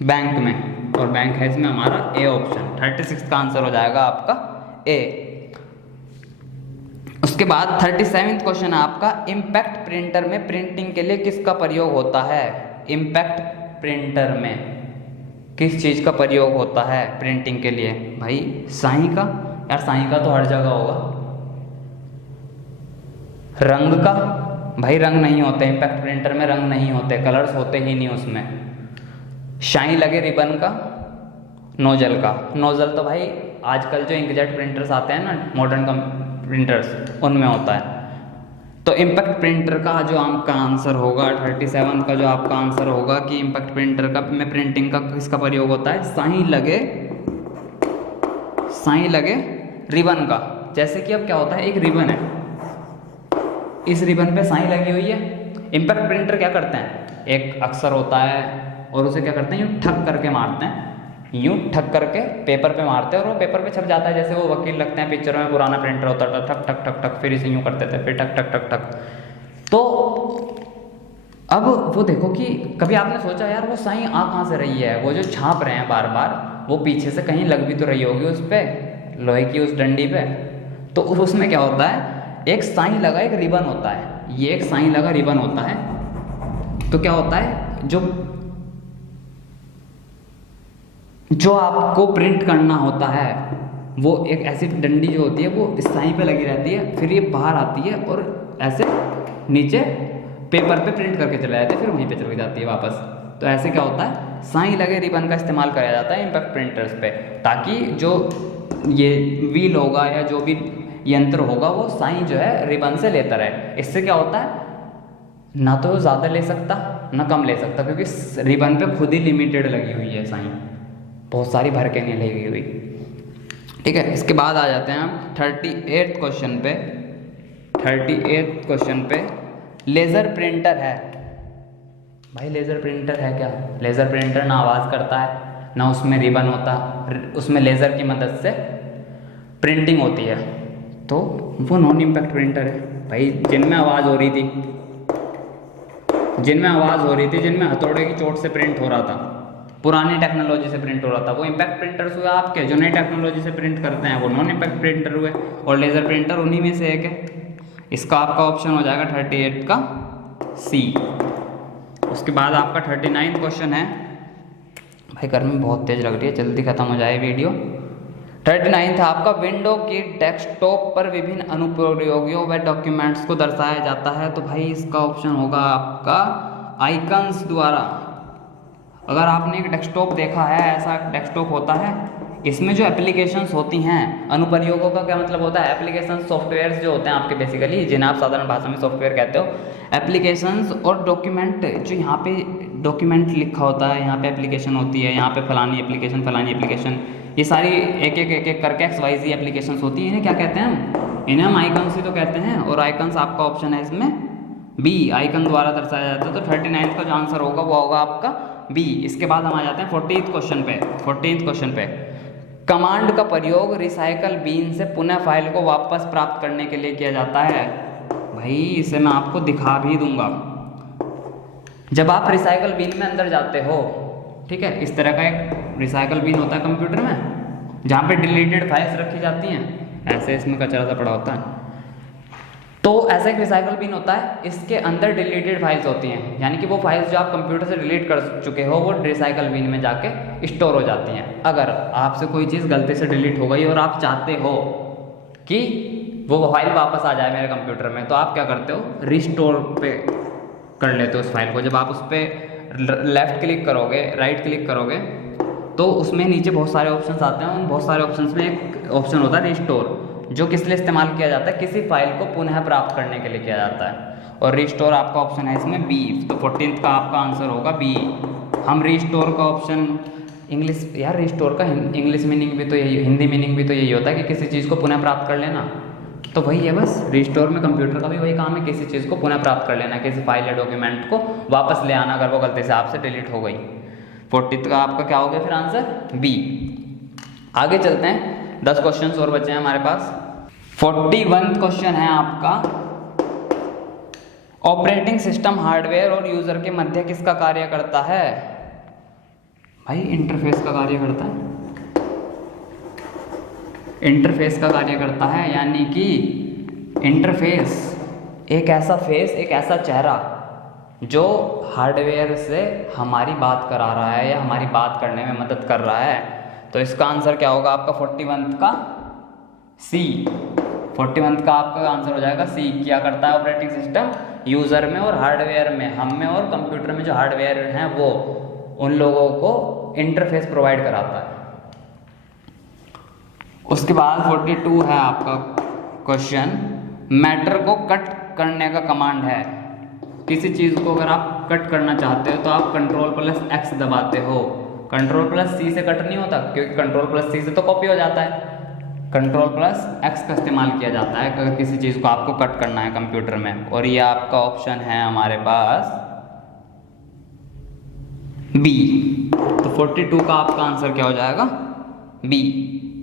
बैंक में। और बैंक है इसमें हमारा ए ऑप्शन। 36 का आंसर हो जाएगा आपका ए। उसके बाद 37 क्वेश्चन है आपका, इम्पैक्ट प्रिंटर में प्रिंटिंग के लिए किसका प्रयोग होता है? इम्पैक्ट प्रिंटर में किस चीज़ का प्रयोग होता है प्रिंटिंग के लिए? भाई स्याही का। यार स्याही का तो हर जगह होगा। रंग का? भाई रंग नहीं होते इम्पैक्ट प्रिंटर में, रंग नहीं होते, कलर्स होते ही नहीं उसमें। शाइन लगे रिबन का? नोजल का? नोजल तो भाई आजकल जो इंकजेट प्रिंटर्स आते हैं ना, मॉडर्न प्रिंटर्स, उनमें होता है। तो इम्पैक्ट प्रिंटर का जो आपका आंसर होगा 37 का जो आपका आंसर होगा कि इम्पैक्ट प्रिंटर का में प्रिंटिंग का किसका प्रयोग होता है? स्याही लगे रिबन का। जैसे कि अब क्या होता है, एक रिबन है, इस रिबन पे स्याही लगी हुई है। इम्पैक्ट प्रिंटर क्या करते हैं, एक अक्षर होता है और उसे क्या करते हैं, यूँ ठक करके मारते हैं, यूँ ठक करके पेपर पे मारते हैं और वो पेपर पे छप जाता है। जैसे वो वकील लगते हैं पिक्चरों में, पुराना प्रिंटर होता था, ठक ठक ठक ठक, फिर इसे यूँ करते थे, फिर ठक ठक ठक ठक। तो अब वो देखो कि कभी आपने सोचा यार वो स्याही आ कहाँ से रही है? वो जो छाप रहे हैं बार बार, वो पीछे से कहीं लग भी तो रही होगी उस पर, लोहे की उस डंडी पे। तो उसमें क्या होता है, एक स्याही लगा एक रिबन होता है, ये एक स्याही लगा रिबन होता है। तो क्या होता है, जो आपको प्रिंट करना होता है वो एक ऐसी डंडी जो होती है वो स्याही पे लगी रहती है, फिर ये बाहर आती है और ऐसे नीचे पेपर पे प्रिंट करके चला जाती है, फिर वहीं पे चली जाती है वापस। तो ऐसे क्या होता है, स्याही लगे रिबन का इस्तेमाल कराया जाता है इम्पैक्ट प्रिंटर्स पे, ताकि जो ये व्हील होगा या जो भी यंत्र होगा वो स्याही जो है रिबन से लेता रहे। इससे क्या होता है, ना तो ज़्यादा ले सकता ना कम ले सकता, क्योंकि रिबन पे खुद ही लिमिटेड लगी हुई है स्याही, बहुत सारी भर के नहीं लगी हुई। ठीक है, इसके बाद आ जाते हैं हम 38 क्वेश्चन पे। 38 क्वेश्चन पे लेज़र प्रिंटर है। भाई लेज़र प्रिंटर है क्या? लेज़र प्रिंटर ना आवाज़ करता है, ना उसमें रिबन होता, उसमें लेज़र की मदद से प्रिंटिंग होती है, तो वो नॉन इम्पैक्ट प्रिंटर है। भाई जिनमें आवाज़ हो रही थी, जिनमें हथौड़े की चोट से प्रिंट हो रहा था, पुरानी टेक्नोलॉजी से प्रिंट हो रहा था, वो इम्पैक्ट प्रिंटर्स हुए आपके। जो नई टेक्नोलॉजी से प्रिंट करते हैं वो नॉन इम्पैक्ट प्रिंटर हुए, और लेज़र प्रिंटर उन्हीं में से एक है। इसका आपका ऑप्शन हो जाएगा 38 का सी। उसके बाद आपका 39 क्वेश्चन है। भाई गर्मी बहुत तेज़ लग रही है, जल्दी ख़त्म हो जाए वीडियो। 39 था आपका, विंडो की डेस्कटॉप पर विभिन्न अनुप्रयोगों व डॉक्यूमेंट्स को दर्शाया जाता है। तो भाई इसका ऑप्शन होगा आपका आइकन्स द्वारा। अगर आपने एक डेस्कटॉप देखा है, ऐसा डेस्कटॉप होता है, इसमें जो एप्लीकेशंस होती हैं, अनुप्रयोगों का क्या मतलब होता है, एप्लीकेशंस सॉफ्टवेयर्स जो होते हैं आपके बेसिकली, जिन्हें आप साधारण भाषा में सॉफ्टवेयर कहते हो, एप्लीकेशंस और डॉक्यूमेंट, जो यहाँ पे डॉक्यूमेंट लिखा होता है, यहाँ पे एप्लीकेशन होती है, यहाँ पे फलानी एप्लीकेशन, ये सारी एक एक करके XYZ एप्लीकेशंस होती हैं। इन्हें क्या कहते हैं, इन्हें हम आइकन्स ही तो कहते हैं, और आइकन्स आपका ऑप्शन है इसमें बी, आइकन द्वारा दर्शाया जाता है। तो 39 का जो आंसर होगा वो होगा आपका बी। इसके बाद हम आ जाते हैं 14th क्वेश्चन पे। कमांड का प्रयोग रिसाइकल बीन से पुनः फाइल को वापस प्राप्त करने के लिए किया जाता है। भाई इसे मैं आपको दिखा भी दूंगा। जब आप रिसाइकल बीन में अंदर जाते हो, ठीक है, इस तरह का एक रिसाइकल बीन होता है कंप्यूटर में, जहाँ पे डिलीटेड फाइल्स रखी जाती हैं, ऐसे इसमें कचरा सा पड़ा होता है। तो ऐसा एक रिसाइकल बिन होता है, इसके अंदर डिलीटेड फाइल्स होती हैं, यानी कि वो फाइल्स जो आप कंप्यूटर से डिलीट कर चुके हो वो रिसाइकल बिन में जाके स्टोर हो जाती हैं। अगर आपसे कोई चीज़ गलती से डिलीट हो गई और आप चाहते हो कि वो फाइल वापस आ जाए मेरे कंप्यूटर में, तो आप क्या करते हो, रिस्टोर पे कर लेते हो उस फाइल को। जब आप उस पर लेफ़्ट क्लिक करोगे, राइट क्लिक करोगे, तो उसमें नीचे बहुत सारे ऑप्शंस आते हैं। उन बहुत सारे ऑप्शंस में एक ऑप्शन होता है रिस्टोर, जो किस लिए इस्तेमाल किया जाता है, किसी फाइल को पुनः प्राप्त करने के लिए किया जाता है। और रिस्टोर आपका ऑप्शन है इसमें बी, तो 14th का आपका आंसर होगा बी। हम रिस्टोर का ऑप्शन इंग्लिश, यार रिस्टोर का इंग्लिश मीनिंग भी तो यही, हिंदी मीनिंग भी तो यही होता है कि किसी चीज़ को पुनः प्राप्त कर लेना, तो वही है बस। रिस्टोर में कंप्यूटर का भी वही काम है, किसी चीज़ को पुनः प्राप्त कर लेना, किसी फाइल या डॉक्यूमेंट को वापस ले आना अगर वो गलती से आपसे डिलीट हो गई। 40th का आपका क्या हो गया फिर आंसर बी। आगे चलते हैं, 10 क्वेश्चन और बचे हैं हमारे पास। 41th क्वेश्चन है आपका, ऑपरेटिंग सिस्टम हार्डवेयर और यूजर के मध्य किसका कार्य करता है? भाई इंटरफेस का कार्य करता है, इंटरफेस का कार्य करता है। यानी कि इंटरफेस एक ऐसा फेस, एक ऐसा चेहरा जो हार्डवेयर से हमारी बात करा रहा है या हमारी बात करने में मदद कर रहा है। तो इसका आंसर क्या होगा आपका 41th का सी। 41th का आपका आंसर हो जाएगा सी। क्या करता है ऑपरेटिंग सिस्टम? यूज़र में और हार्डवेयर में, हम में और कंप्यूटर में जो हार्डवेयर हैं वो उन लोगों को इंटरफेस प्रोवाइड कराता है। उसके बाद 42 है आपका क्वेश्चन, मैटर को कट करने का कमांड है। किसी चीज़ को अगर आप कट करना चाहते हो तो आप Ctrl+X दबाते हो। Ctrl+C से कट नहीं होता, क्योंकि Ctrl+C से तो कॉपी हो जाता है। Ctrl+X का इस्तेमाल किया जाता है अगर किसी चीज़ को आपको कट करना है कंप्यूटर में। और ये आपका ऑप्शन है हमारे पास बी। तो 42 का आपका आंसर क्या हो जाएगा? बी।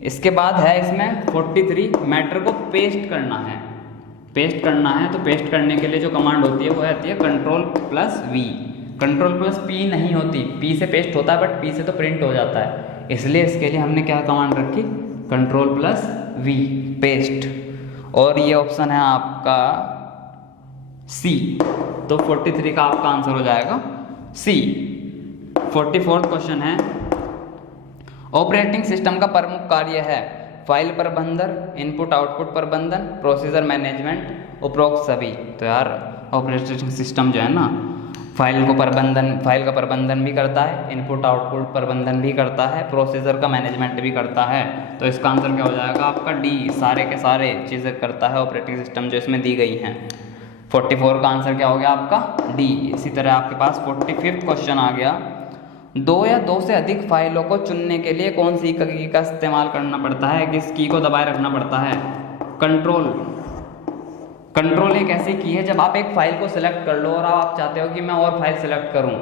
इसके बाद है इसमें 43, मैटर को पेस्ट करना है। पेस्ट करना है तो पेस्ट करने के लिए जो कमांड होती है वो आती है Ctrl+V। Ctrl+P नहीं होती, P से पेस्ट होता है बट P से तो प्रिंट हो जाता है, इसलिए इसके लिए हमने क्या कमांड रखी? Ctrl+V, paste. और ये ऑप्शन है आपका सी। तो 43 का आपका आंसर हो जाएगा सी। 44th क्वेश्चन है, ऑपरेटिंग सिस्टम का प्रमुख कार्य है फाइल प्रबंधन, इनपुट आउटपुट प्रबंधन, प्रोसीजर मैनेजमेंट, उपरोक्त सभी। तो यार ऑपरेटिंग सिस्टम जो है ना, फाइल का प्रबंधन भी करता है, इनपुट आउटपुट प्रबंधन भी करता है, प्रोसीजर का मैनेजमेंट भी करता है। तो इसका आंसर क्या हो जाएगा आपका? डी। सारे के सारे चीज़ें करता है ऑपरेटिंग सिस्टम जो इसमें दी गई हैं। 44 का आंसर क्या हो गया आपका? डी। इसी तरह आपके पास 45th क्वेश्चन आ गया, 2 या 2 से अधिक फाइलों को चुनने के लिए कौन सी की का इस्तेमाल करना पड़ता है? किस की को दबाए रखना पड़ता है? कंट्रोल। कंट्रोल एक ऐसी की है, जब आप एक फाइल को सिलेक्ट कर लो और आप चाहते हो कि मैं और फाइल सिलेक्ट करूं,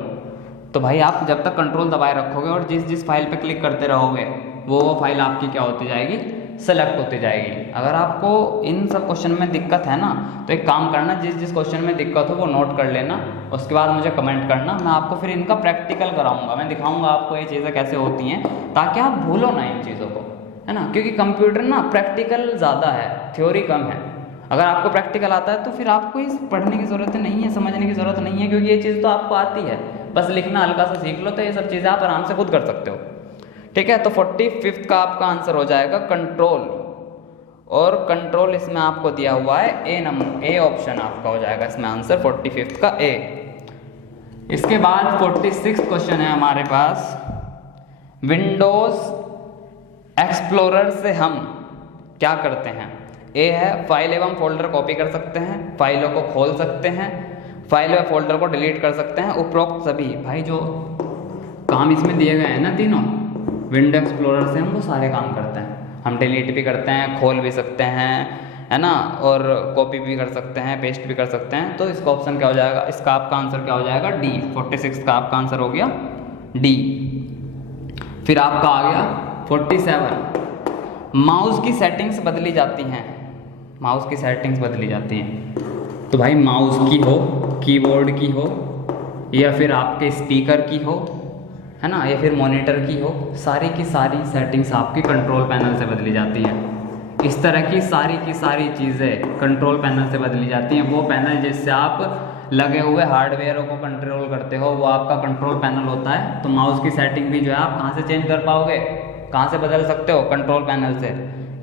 तो भाई आप जब तक कंट्रोल दबाए रखोगे और जिस फाइल पे क्लिक करते रहोगे वो फाइल आपकी क्या होती जाएगी? सेलेक्ट होती जाएगी। अगर आपको इन सब क्वेश्चन में दिक्कत है ना, तो एक काम करना, जिस क्वेश्चन में दिक्कत हो वो नोट कर लेना, उसके बाद मुझे कमेंट करना। मैं आपको फिर इनका प्रैक्टिकल कराऊंगा, मैं दिखाऊंगा आपको ये चीज़ें कैसे होती हैं, ताकि आप भूलो ना इन चीज़ों को, है ना। क्योंकि कंप्यूटर ना प्रैक्टिकल ज़्यादा है, थ्योरी कम है। अगर आपको प्रैक्टिकल आता है तो फिर आपको इस पढ़ने की ज़रूरत नहीं है, समझने की ज़रूरत नहीं है, क्योंकि ये चीज़ तो आपको आती है। बस लिखना हल्का सा सीख लो तो ये सब चीज़ें आप आराम से खुद कर सकते हो। ठीक है, तो 45th का आपका आंसर हो जाएगा कंट्रोल। और कंट्रोल इसमें आपको दिया हुआ है ए ऑप्शन आपका हो जाएगा इसमें आंसर 45th का ए। इसके बाद 46th क्वेश्चन है हमारे पास, विंडोज एक्सप्लोरर से हम क्या करते हैं? ए है फाइल एवं फोल्डर कॉपी कर सकते हैं, फाइलों को खोल सकते हैं, फाइल व फोल्डर को डिलीट कर सकते हैं, उपरोक्त सभी। भाई जो काम इसमें दिए गए हैं ना तीनों, विंडो एक्सप्लोरर से हम वो सारे काम करते हैं। हम डिलीट भी करते हैं, खोल भी सकते हैं, है ना, और कॉपी भी कर सकते हैं, पेस्ट भी कर सकते हैं। तो इसका ऑप्शन क्या हो जाएगा? इसका आपका आंसर क्या हो जाएगा? डी। 46 का आपका आंसर हो गया डी। फिर आपका आ गया 47, माउस की सेटिंग्स बदली जाती हैं। माउस की सेटिंग्स बदली जाती हैं, तो भाई माउस की हो, कीबोर्ड की हो, या फिर आपके स्पीकर की हो, है ना, या फिर मॉनिटर की हो, सारी की सारी सेटिंग्स आपकी कंट्रोल पैनल से बदली जाती हैं। इस तरह की सारी चीज़ें कंट्रोल पैनल से बदली जाती हैं। वो पैनल जिससे आप लगे हुए हार्डवेयरों को कंट्रोल करते हो वो आपका कंट्रोल पैनल होता है। तो माउस की सेटिंग भी जो है आप कहाँ से चेंज कर पाओगे, कहाँ से बदल सकते हो, कंट्रोल पैनल से।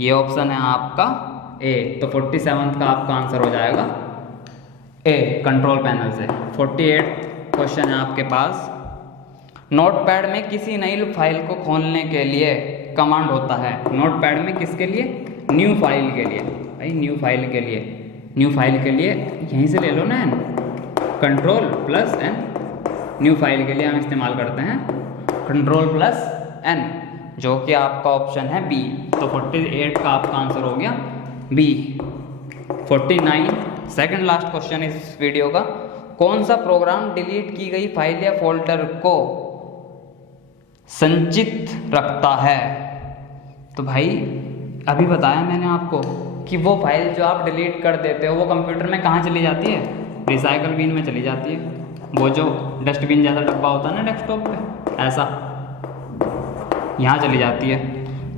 ये ऑप्शन है आपका ए। तो 47 का आपका आंसर हो जाएगा ए, कंट्रोल पैनल से। 48 क्वेश्चन है आपके पास। नोटपैड में किसी नई फाइल को खोलने के लिए कमांड होता है। नोटपैड में किसके लिए? न्यू फाइल के लिए। भाई न्यू फाइल के लिए, न्यू फाइल के लिए यहीं से ले लो ना, N, control plus N. New file के लिए हम इस्तेमाल करते हैं कंट्रोल प्लस एन, जो कि आपका ऑप्शन है बी। तो 48 का आपका आंसर हो गया बी। 49 सेकंड लास्ट क्वेश्चन इस वीडियो का। कौन सा प्रोग्राम डिलीट की गई फाइल या फोल्डर को संचित रखता है? तो भाई अभी बताया मैंने आपको कि वो फाइल जो आप डिलीट कर देते हो वो कंप्यूटर में कहाँ चली जाती है? रिसाइकल बिन में चली जाती है। वो जो डस्टबिन जैसा डब्बा होता है ना डेस्कटॉप पे, ऐसा यहाँ चली जाती है।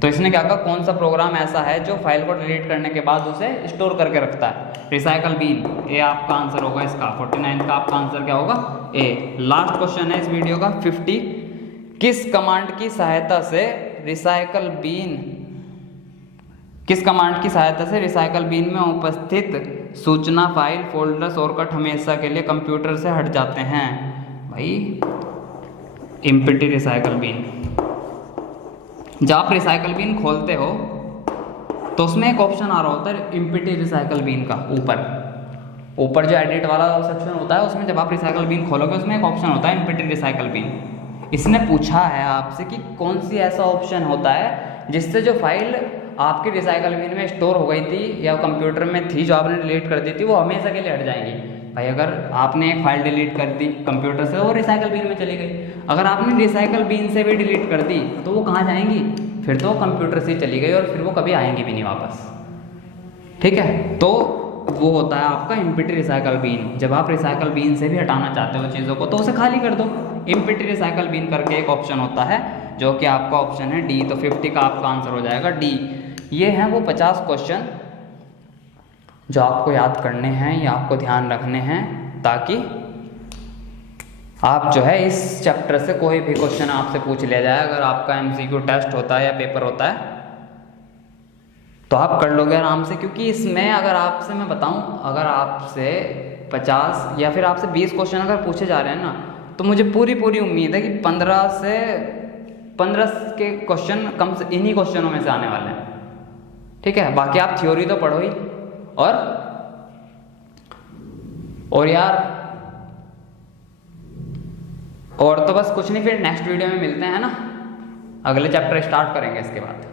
तो इसने क्या कहा, कौन सा प्रोग्राम ऐसा है जो फाइल को डिलीट करने के बाद उसे स्टोर करके रखता है? Recycle bin. ए आपका आंसर होगा इसका। 49 का आपका आंसर क्या होगा? ए। लास्ट क्वेश्चन है इस वीडियो का 50। किस कमांड की सहायता से रिसाइकल बिन में उपस्थित सूचना, फाइल, फोल्डर, शॉर्टकट हमेशा के लिए कंप्यूटर से हट जाते हैं? भाई एम्प्टी रिसाइकल बिन। जब आप रिसाइकल बिन खोलते हो तो उसमें एक ऑप्शन आ रहा होता है एम्प्टी रिसाइकल बिन का। ऊपर जो एडिट वाला सेक्शन होता है उसमें जब आप रिसाइकल बिन खोलोगे उसमें एक ऑप्शन होता है एम्प्टी रिसाइकल बिन। इसने पूछा है आपसे कि कौन सी ऐसा ऑप्शन होता है जिससे जो फाइल आपकी रिसाइकल बिन में स्टोर हो गई थी या कंप्यूटर में थी जो आपने डिलीट कर दी थी वो हमेशा के लिए हट जाएंगी। भाई अगर आपने एक फाइल डिलीट कर दी कंप्यूटर से, वो रिसाइकल बिन में चली गई। अगर आपने रिसाइकल बिन से भी डिलीट कर दी तो वो कहाँ जाएंगी? फिर तो कंप्यूटर से चली गई और फिर वो कभी आएंगी भी नहीं वापस। ठीक है, तो वो होता है आपका एम्प्टी रिसाइकल बिन। जब आप रिसाइकल बिन से भी हटाना चाहते हो चीज़ों को तो उसे खाली कर दो। एम्प्टी रिसाइकल बिन करके एक ऑप्शन होता है जो कि आपका ऑप्शन है डी। तो 50 का आपका आंसर हो जाएगा डी। ये हैं वो 50 क्वेश्चन जो आपको याद करने हैं या आपको ध्यान रखने हैं, ताकि आप जो है इस चैप्टर से कोई भी क्वेश्चन आपसे पूछ लिया जाए, अगर आपका एमसीक्यू टेस्ट होता है या पेपर होता है तो आप कर लोगे आराम से। क्योंकि इसमें अगर आपसे मैं बताऊं, अगर आपसे 50 या फिर आपसे 20 क्वेश्चन अगर पूछे जा रहे हैं ना, तो मुझे पूरी उम्मीद है कि 15 के क्वेश्चन कम से इन्हीं क्वेश्चनों में से आने वाले हैं। ठीक है, बाकी आप थ्योरी तो पढ़ो ही। और यार और तो बस कुछ नहीं, फिर नेक्स्ट वीडियो में मिलते हैं ना, अगले चैप्टर स्टार्ट करेंगे इसके बाद।